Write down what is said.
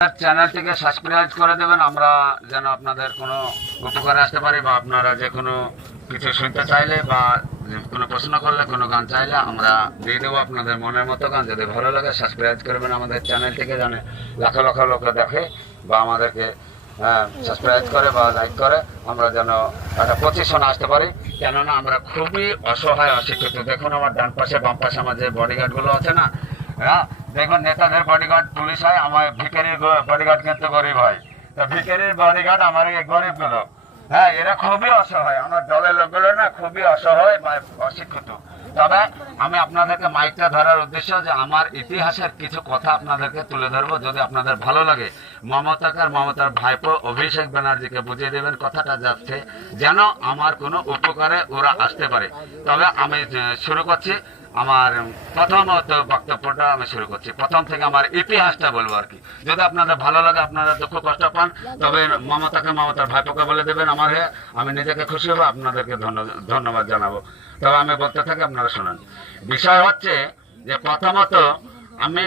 চ্যানেলটিকে সাবস্ক্রাইব করে দেবেন, আমরা যেন আপনাদের কোনো উপকারে আসতে পারি, বা আপনারা যে কোনো কিছু শুনতে চাইলে বা কোনো প্রশ্ন করলে, কোনো গান চাইলে আমরা দিয়ে দেবো আপনাদের মনের মতো গান। যদি ভালো লাগে সাবস্ক্রাইব করবেন আমাদের চ্যানেলটিকে, জানে লক্ষ লক্ষ লোক দেখে বা আমাদেরকে সাবস্ক্রাইব করে বা লাইক করে, আমরা যেন একটা পজিশনে আসতে পারি। কেননা আমরা খুবই অসহায়, অশিক্ষিত। দেখুন আমার ডান পাশে বাম পাশে আমার যে বডিগার্ডগুলো আছে না, হ্যাঁ দেখুন নেতাদের বডিগার্ড পুলিশ হয়, আমার ভিখারির বডিগার্ড কিন্তু গরিব হয়। তো ভিখারির বডিগার্ড আমার এই গরিবগুলো, হ্যাঁ এরা খুবই অসহায়। আমার দলের লোকগুলো না খুবই অসহায় বা অশিক্ষিত। তবে আমি আপনাদেরকে মাইকটা ধরার উদ্দেশ্য যে আমার ইতিহাসের কিছু কথা আপনাদেরকে তুলে ধরবো। যদি আপনাদের ভালো লাগে মমতার ভাইপো অভিষেক ব্যানার্জিকে বুঝিয়ে দেবেন কথাটা, যাচ্ছে যেন আমার কোনো উপকারে ওরা আসতে পারে। তবে আমি শুরু করছি আমার প্রথমত বক্তব্যটা আমি শুরু করছি প্রথম থেকে, আমার ইতিহাসটা বলবো আর কি। যদি আপনাদের ভালো লাগে, আপনারা দুঃখ কষ্ট পান, তবে মমতার ভাইপোকে বলে দেবেন আমার হয়ে, আমি নিজেকে খুশি হবো, আপনাদেরকে ধন্যবাদ জানাবো। তবে আমি বলতে থাকি, আপনারা শোনেন। বিষয় হচ্ছে যে প্রথমত আমি